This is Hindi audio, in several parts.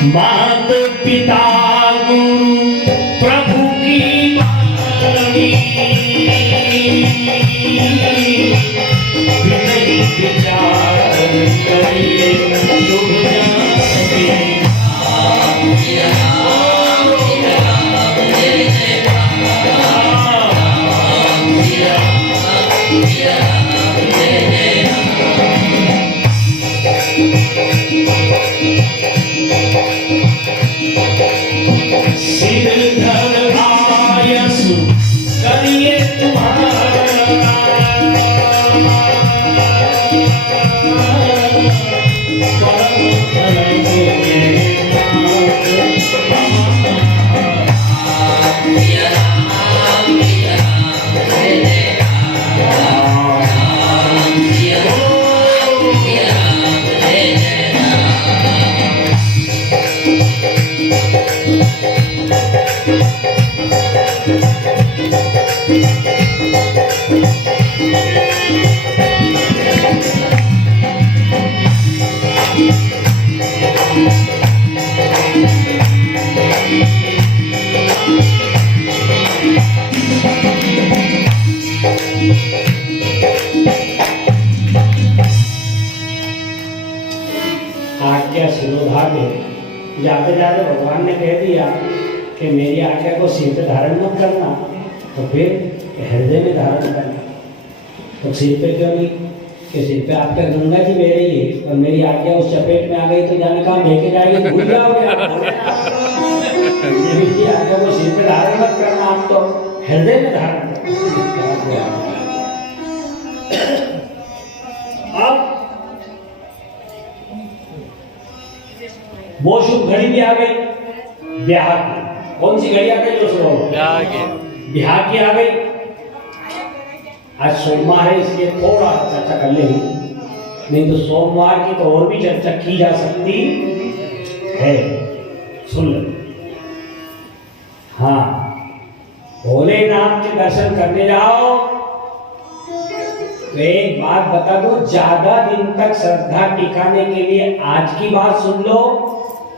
मात पिता गुरु प्रभु की वाणी, विनय विचार करिए शुभ जाति। सिरधर आयस करिए तुम्हारा, आज्ञा शिरोधार्य। जाते जाते भगवान ने कह दिया कि मेरी आज्ञा को सिर पे धारण मत करना, तो फिर हृदय में धारण करना। तो सिर पे क्यों नहीं? कि सिर पे आपका गंगा जी बह रही है और मेरी आज्ञा उस चपेट में आ गई तो जाने कहाँ लेके जाएगी, भूल जाओगे मेरी आज्ञा को सिर पे धारण मत करना, आप तो हृदय में धारण करना। अब वो शुभ घड़ी भी आ गई ब्याह की। कौन सी घड़ी आ गई? जो सुनो, ब्याह की आ गई। आज सोमवार है इसलिए थोड़ा चर्चा कर लेंगे, नहीं तो सोमवार की तो और भी चर्चा की जा सकती है। सुन लो, हाँ, भोलेनाथ के दर्शन करने जाओ तो एक बात बता दो, ज्यादा दिन तक श्रद्धा टिकाने के लिए आज की बात सुन लो।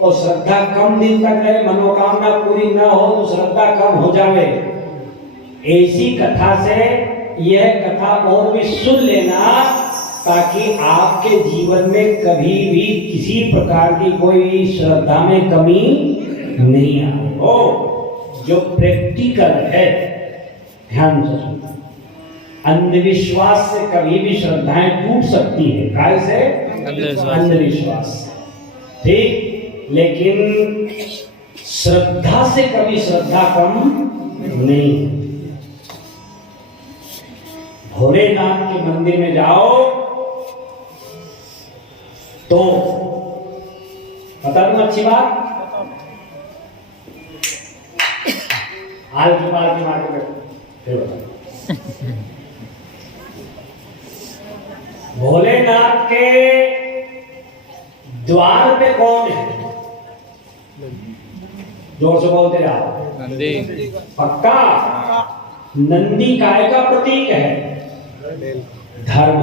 और श्रद्धा कम दिन तक रहे, मनोकामना पूरी ना हो तो श्रद्धा कम हो जावे। ऐसी कथा से यह कथा और भी सुन लेना, ताकि आपके जीवन में कभी भी किसी प्रकार की कोई श्रद्धा में कमी नहीं आए। ओ जो प्रैक्टिकल है, ध्यान से सुनना। अंधविश्वास से कभी भी श्रद्धाएं टूट सकती है। काय से? अंधविश्वास। ठीक, लेकिन श्रद्धा से कभी श्रद्धा कम नहीं। भोलेनाथ के मंदिर में जाओ तो बता दूं अच्छी बात, हाल की बात की मार्केट में फिर बता। भोलेनाथ के द्वार पे कौन है? जोर से बोलते जाओ। नंदी। पक्का? नंदी काय का प्रतीक है? धर्म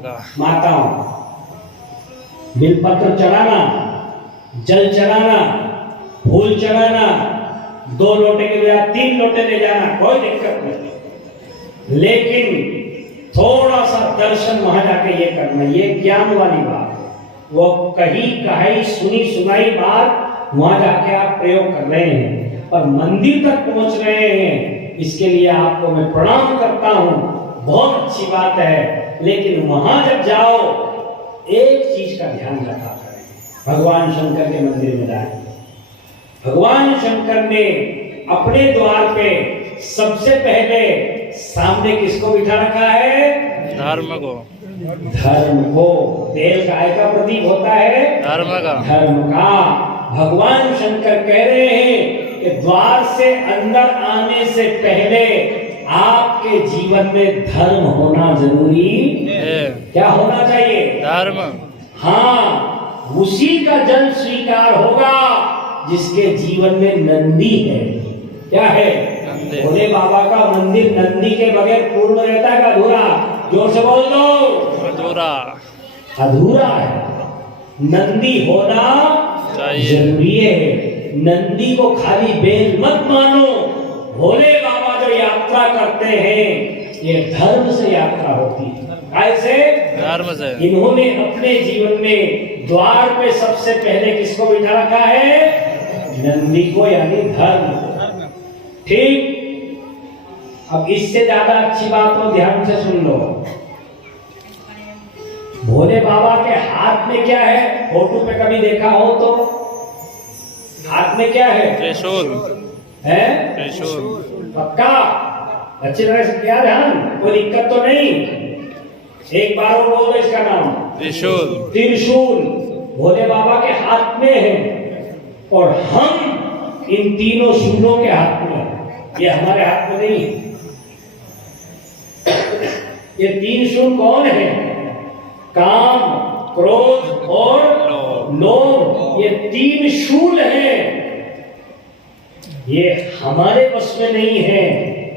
का। माताओं, बिलपत्र चढ़ाना, जल चढ़ाना, फूल चढ़ाना, 2 लोटे के बजाय 3 लोटे ले जाना, कोई दिक्कत नहीं। लेकिन थोड़ा सा दर्शन वहां जाके ये करना, ये ज्ञान वाली बात है। वो कही सुनी सुनाई बात वहां जाके आप प्रयोग कर रहे हैं, पर मंदिर तक पहुंच रहे हैं, इसके लिए आपको मैं प्रणाम करता हूं। बहुत अच्छी बात है, लेकिन वहां जब जाओ एक चीज का ध्यान रखा करें, भगवान शंकर के मंदिर में जाए। भगवान शंकर ने अपने द्वार पे सबसे पहले सामने किसको बिठा रखा है? धर्म को। धर्म को। तेल गाय का प्रतीक होता है धर्म का। भगवान शंकर कह रहे हैं कि द्वार से अंदर आने से पहले आपके जीवन में धर्म होना जरूरी है। क्या होना चाहिए? धर्म। हाँ, उसी का जन स्वीकार होगा जिसके जीवन में नंदी है। क्या है? भोले बाबा का मंदिर नंदी के बगैर पूर्ण रहता है अधूरा? जोर से बोल दो। अधूरा। अधूरा है। नंदी होना जरूरी है। नंदी को खाली बैल मत मानो। भोले बाबा जो यात्रा करते हैं ये धर्म से यात्रा होती है। कैसे? धर्म से। इन्होंने अपने जीवन में द्वार पे सबसे पहले किसको बिठा रखा है? नंदी को, यानी धर्म। ठीक। अब इससे ज्यादा अच्छी बात हो, ध्यान से सुन लो। भोले बाबा के हाथ में क्या है? फोटो पे कभी देखा हो तो हाथ में क्या है? त्रिशूल है। त्रिशूल पक्का? अच्छी तरह से किया ध्यान, कोई दिक्कत तो नहीं? एक बार और बोलो इसका नाम। त्रिशूल। त्रिशूल भोले बाबा के हाथ में है और हम इन तीनों शूलों के हाथ में है। ये हमारे हाथ में नहीं। ये तीन शूल कौन है? काम, क्रोध और लोभ। ये तीन शूल हैं। ये हमारे वश में नहीं है,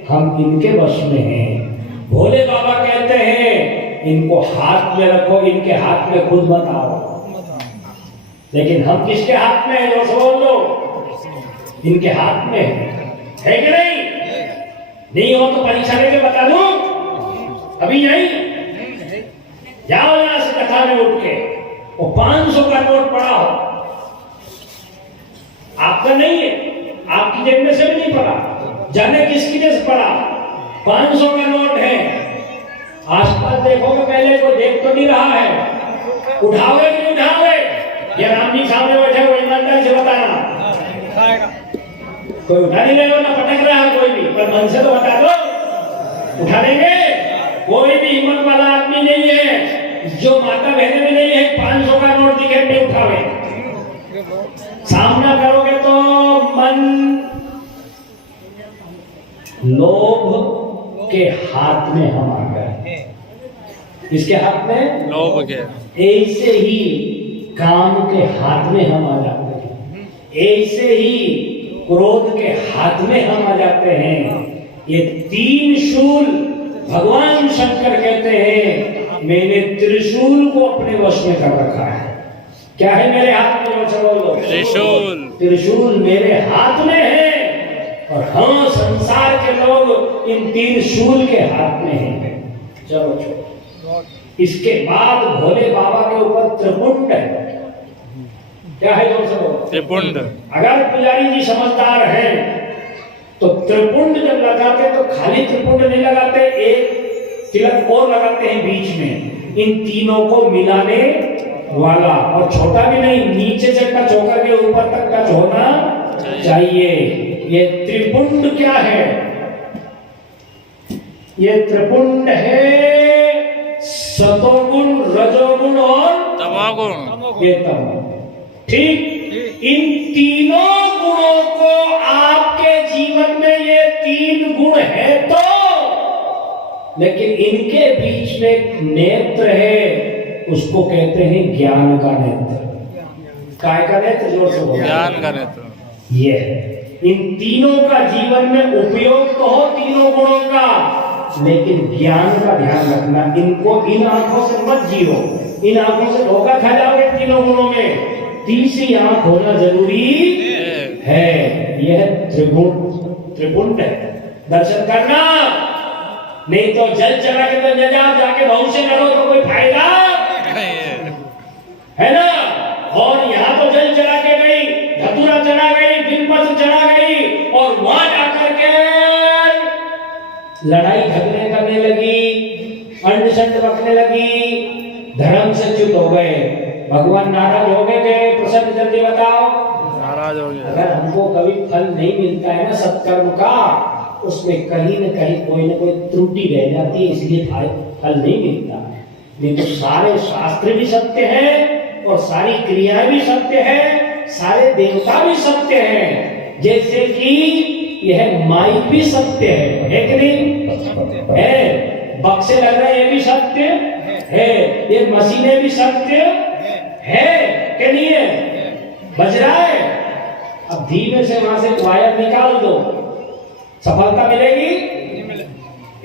हम इनके वश में हैं। भोले बाबा कहते हैं इनको हाथ में रखो, इनके हाथ में खुद मत आओ। लेकिन हम किसके हाथ में हैं? जो बोल दो, इनके हाथ में है कि नहीं? नहीं हो तो परीक्षा लेके बता दूं अभी नहीं। जाओ यहां से कथा में उठ के, वो 500 का नोट पड़ा हो, आपका नहीं है, आपकी जेब में से भी नहीं पड़ा, जाने किसकी जेब से पड़ा। 500 का नोट है। आसपास देखोगे, पहले कोई देख तो नहीं रहा है, उठाओगे कि नहीं उठाओगे? ये राम जी सामने बैठे हो, ईमानदारी से बताना। कोई उठा नहीं रहे हो ना, पटक रहा है कोई भी, पर मन से तो बता दो, उठा लेंगे? कोई भी हिम्मत वाला आदमी नहीं है जो माता बहने में नहीं है 500 का नोट दिखे नहीं उठावे। सामना करोगे तो मन लोभ के हाथ में हम आ गए। किसके हाथ में? लोभ के। ऐसे ही काम के हाथ में हम आ जाते हैं, ऐसे ही क्रोध के हाथ में हम आ जाते हैं। ये तीन शूल भगवान शंकर कहते हैं मैंने त्रिशूल को अपने वश में कर रखा है। क्या है मेरे हाथ में? बोलो। त्रिशूल। त्रिशूल मेरे हाथ में है और हाँ, संसार के लोग इन तीन शूल के हाथ में हैं। चलो इसके बाद भोले बाबा के ऊपर त्रिपुंड है। क्या है दोस्तों? त्रिपुंड। अगर पुजारी जी समझदार हैं तो त्रिपुंड जब लगाते तो खाली त्रिपुंड नहीं लगाते, एक तिलक और लगाते हैं बीच में, इन तीनों को मिलाने वाला। और छोटा भी नहीं, नीचे से टच होकर के ऊपर तक टच होना चाहिए। ये त्रिपुंड क्या है? ये त्रिपुंड है सतोगुण, रजोगुण और तमोगुण। ये तमोगुण। ठीक। इन तीनों गुणों को आपके जीवन में, ये तीन गुण है तो, लेकिन इनके बीच में एक नेत्र है, उसको कहते हैं ज्ञान का नेत्र। काय का नेत्र? जोर से बोलो। ज्ञान का नेत्र। ये है। इन तीनों का जीवन में उपयोग तो हो तीनों गुणों का, लेकिन ज्ञान का ध्यान रखना। इनको इन आंखों से मत जियो, इन आंखों से धोखा खा जाओगे तीनों गुणों में। तीसरी आंख होना जरूरी है। यह त्रिपुंड है। दर्शन करना, नहीं तो जल चढ़ा के तो जाके भाव से लड़ो तो कोई फायदा है ना। और यहाँ तो जल चढ़ा के गई, धतूरा चढ़ा गई, बिलपत्र चढ़ा गई और वहां जाकर के लड़ाई झगड़े करने लगी, अंड संड रखने लगी, धर्म से च्युत हो गए। भगवान नाराज हो गए। प्रसन्न जल्दी बताओ। नाराज हो गए। अगर हमको कभी फल नहीं मिलता है ना सत्कर्म का, उसमें कहीं न कहीं कोई न कोई त्रुटि रह जाती है, इसलिए फल नहीं मिलता। नहीं तो सारे शास्त्र भी सत्य है और सारी क्रियाएं भी सत्य है, सारे देवता भी सत्य हैं। जैसे कि यह माइक भी सत्य है कि नहीं? है। बक्से लग रहे हैं, ये भी सत्य है। ये मशीनें भी सत्य है कि नहीं है? बज रहा है। अब धीमे से वहां से वायर निकाल दो, सफलता मिलेगी?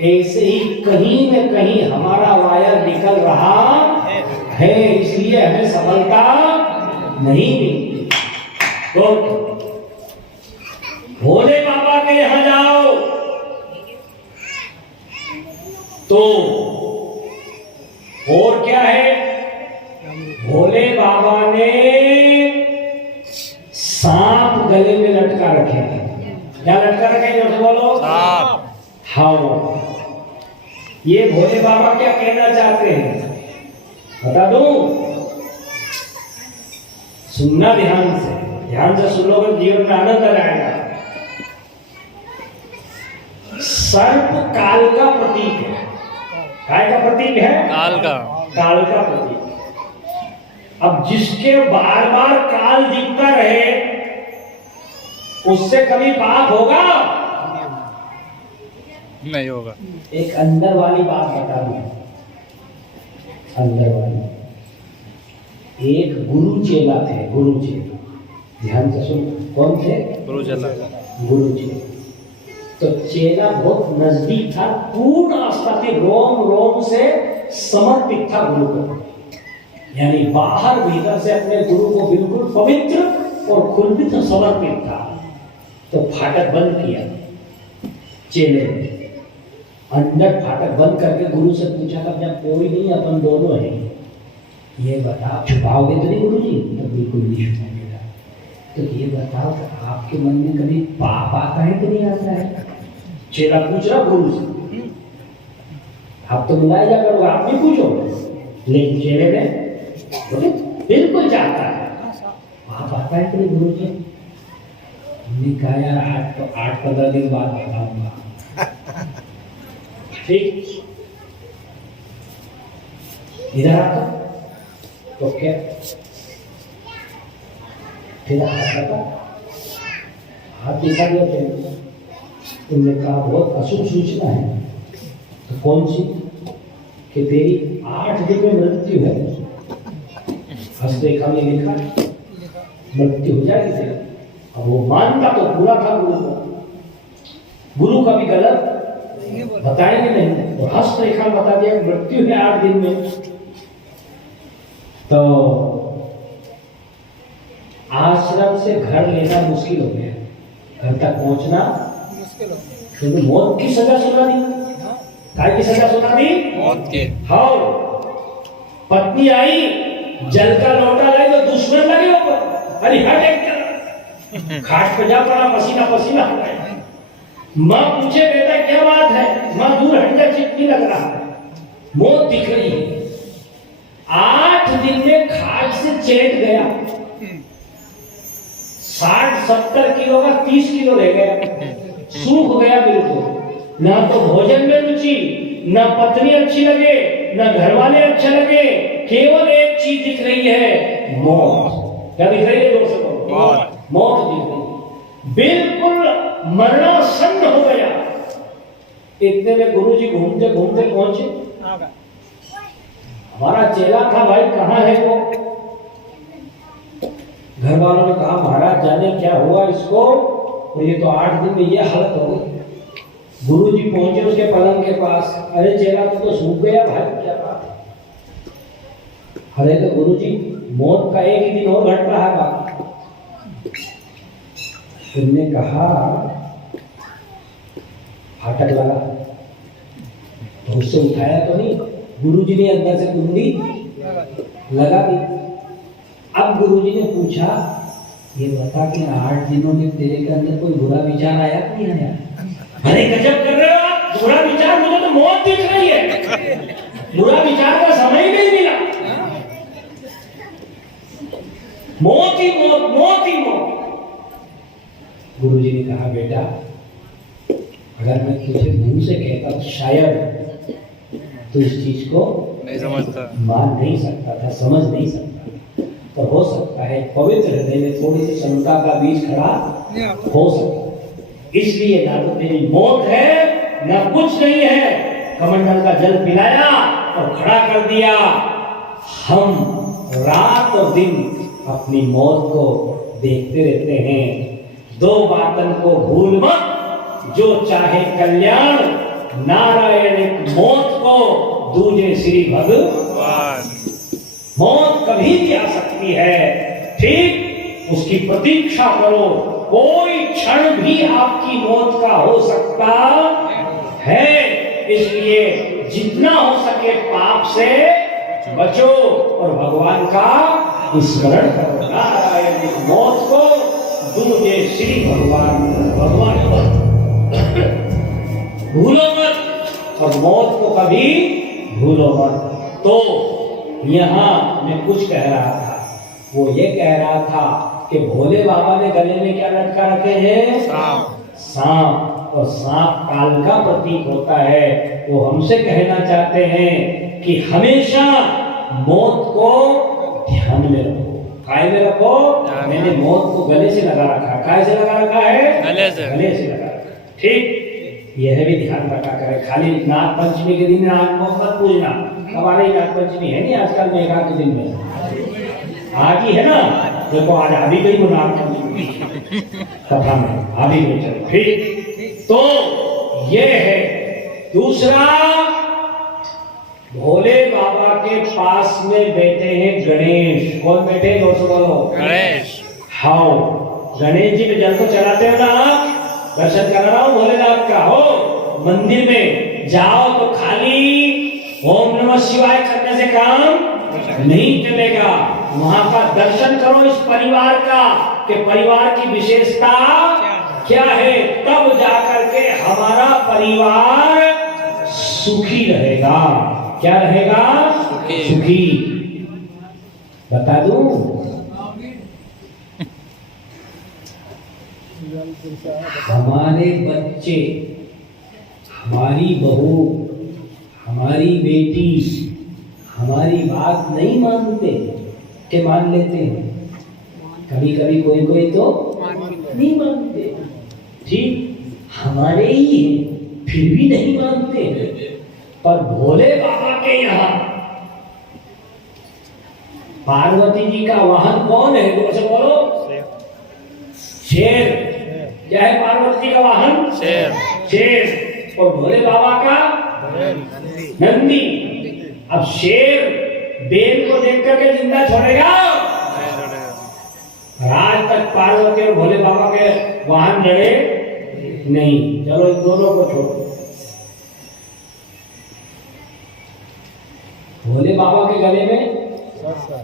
ऐसे ही कहीं न कहीं हमारा वायर निकल रहा है, इसलिए हमें सफलता नहीं मिलती। तो भोले बाबा के यहां जाओ तो और क्या है, भोले बाबा ने सांप गले में लटका रखे हैं। क्या लटका रखे हैं, जब बोलो सांप। हाँ, ये भोले बाबा क्या कहना चाहते हैं बता दूं, सुनना ध्यान से सुन लो, जीवन में आनंद आएगा। सर्प काल का प्रतीक है। काय का प्रतीक है? काल का। काल का प्रतीक। अब जिसके बार बार काल दिखता रहे उससे कभी पाप होगा नहीं होगा। एक अंदर वाली बात बता दूं, अंदर वाली, एक गुरु चेला थे, गुरु चेला, ध्यान से सुन, कौन थे? गुरु चला। गुरु चेला। तो चेला बहुत नजदीक था, पूर्ण आस्था थी, रोम रोम से समर्पित था गुरु को, यानी बाहर भीतर से अपने गुरु को बिल्कुल पवित्र और खुद समर्पित था। तो फाटक बंद किया चेले ने, अंदर फाटक बंद करके गुरु से पूछा था, जब कोई नहीं अपन दोनों हैं, ये बताओ छुपाओगे तो नहीं गुरु जी? तो बिल्कुल नहीं छुपाएगा। तो ये बताओ कि आपके मन में कभी पाप आता है कि नहीं आता है? चेला पूछ रहा गुरु से, आप तो मिलाया जा करोगे, आप नहीं पूछो। लेकिन चेले ने बोले बिल्कुल चाहता है, पाप आता है कि नहीं गुरु जी? हमने कहा यार 8-15 दिन बाद बताऊंगा। ठीक, इधर आता तो क्या, फिर हाथ लगा, हाथ दिखा दिया चेले। तुमने कहा बहुत अशुभ सूचना है। तो कौन सी? कि तेरी 8 दिन में मृत्यु है। हस्तरेखा में लिखा मृत्यु हो जाएगी। अब वो मानता तो पूरा था गुरु को, गुरु का भी गलत बताएंगे नहीं, तो हस्तरेखा बता दिया मृत्यु है 8 दिन में। तो आश्रम से घर लेना मुश्किल हो गया, घर तक पहुंचना मुश्किल हो गया, क्योंकि मौत की सजा सुना दी। काय की सजा सुना दी? मौत की। हाँ, पत्नी आई, जल का लोटा लाई तो दुश्मन लगे ऊपर, अरे हट एक खाट पे जा पड़ा, पसीना पसीना हो गया। माँ पूछे बेटा क्या बात है? माँ दूर हट जा, चिपकी लग रहा है, मौत दिख रही है। 8 दिन में खाट से चेट गया, 60-70 किलो का 30 किलो रह गया, सूख गया बिल्कुल। ना तो भोजन में रुचि, ना पत्नी अच्छी लगे, ना घर वाले अच्छे लगे, केवल एक चीज दिख रही है, मौत। क्या दिख रही है? जोर से बोलो, मौत दिख रही है, बिल्कुल मरणासन्न हो गया। इतने में गुरुजी घूमते घूमते पहुंचे। हमारा चेला था भाई, कहाँ है वो? घर वालों ने कहा महाराज जाने क्या हुआ इसको, और ये तो 8 दिन में ये हालत हो गई। गुरुजी पहुंचे उसके पलंग के पास, अरे चेला तो सूख गया भाई, क्या बात है? अरे तो गुरुजी मौत का एक ही दिन और घट रहा है बाकी। तुमने कहा फाटक लगा, तो उससे उठाया तो नहीं? गुरुजी ने अंदर से कुंडी लगा दी। अब गुरुजी ने पूछा, ये बता कि 8 दिनों में तेरे के अंदर कोई बुरा विचार आया कि नहीं आया? अरे गजब कर रहे हो आप, बुरा विचार, मुझे तो मौत दिख रही है, बुरा विचार का समय ही नहीं मिला, मौत ही मौत, मौत ही मौत। गुरुजी ने कहा बेटा अगर मैं तुझे मुंह से कहता तो शायद तू इस चीज को नहीं समझता, मान नहीं सकता था, समझ नहीं सकता, तो हो सकता है पवित्र हृदय में थोड़ी सी शंका का बीज खड़ा हो सकता। इसलिए ना तो तेरी मौत है ना कुछ नहीं है, कमंडल का जल पिलाया और खड़ा कर दिया। हम रात और दिन अपनी मौत को देखते रहते हैं। 2 बातन को भूल मत, जो चाहे कल्याण, नारायण एक मौत को, दूजे श्री भगवान। मौत कभी भी आ सकती है, ठीक उसकी प्रतीक्षा करो। कोई क्षण भी आपकी मौत का हो सकता है, इसलिए जितना हो सके पाप से बचो और भगवान का स्मरण करो। नारायण मौत को दूजे श्री भगवान भूलो मत और मौत को कभी भूलो मत। तो यहाँ मैं कुछ कह रहा था, वो ये कह रहा था कि भोले बाबा ने गले में क्या लटका रखे हैं? सांप। और सांप काल का प्रतीक होता है। वो हमसे कहना चाहते हैं कि हमेशा मौत को ध्यान में रखो। काय में रखो? मैंने मौत को गले से लगा रखा है। काय से लगा रखा है? गले से लगा रखा है। ठीक, यह भी ध्यान रखा करें। खाली नाग पंचमी के दिन आज मौत मत पूछना। हमारी नाग पंचमी है नहीं आजकल में, एकाध के दिन में आज ही है ना। देखो आज आ भी गई वो नाग पंचमी कथा में, आ भी गई। चलो ठीक, तो ये है। दूसरा, भोले बाबा के पास में बैठे हैं गणेश। कौन बैठे? जोर से बोलो। गणेश। हाँ, गणेश जी में जल को चलाते हो ना आप? दर्शन करा रहा हूं भोलेनाथ का। हो मंदिर में जाओ तो खाली ओम नमः शिवाय करने से काम नहीं चलेगा। वहां का दर्शन करो इस परिवार का, कि परिवार की विशेषता क्या है, तब जाकर के हमारा परिवार सुखी रहेगा। क्या रहेगा? सुखी। बता दूं, हमारे बच्चे, हमारी बहू, हमारी बेटी हमारी बात नहीं मानते कि मान लेते हैं? कभी कभी कोई तो नहीं मानते। ठीक, हमारे ही हैं फिर भी नहीं मानते। पर भोले बाबा के यहाँ पार्वती जी का वाहन कौन है? तो बोलो। शेर। क्या है पार्वती जी का वाहन? शेर। और भोले बाबा का नंदी। अब शेर बेल को देख करके जिंदा छोड़ेगा? आज तक पार्वती और भोले बाबा के वाहन लड़े नहीं। चलो इन दोनों को छोड़ो। भोले बाबा के गले में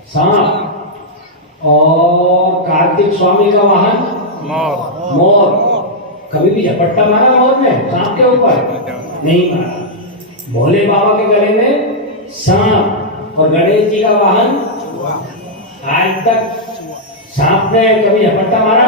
सांप और कार्तिक स्वामी का वाहन मोर। कभी भी झपट्टा मारा मोर ने सांप के ऊपर? नहीं मारा। भोले बाबा के गले में सांप और गणेश जी का वाहन, आज तक सांप ने कभी झपट्टा मारा?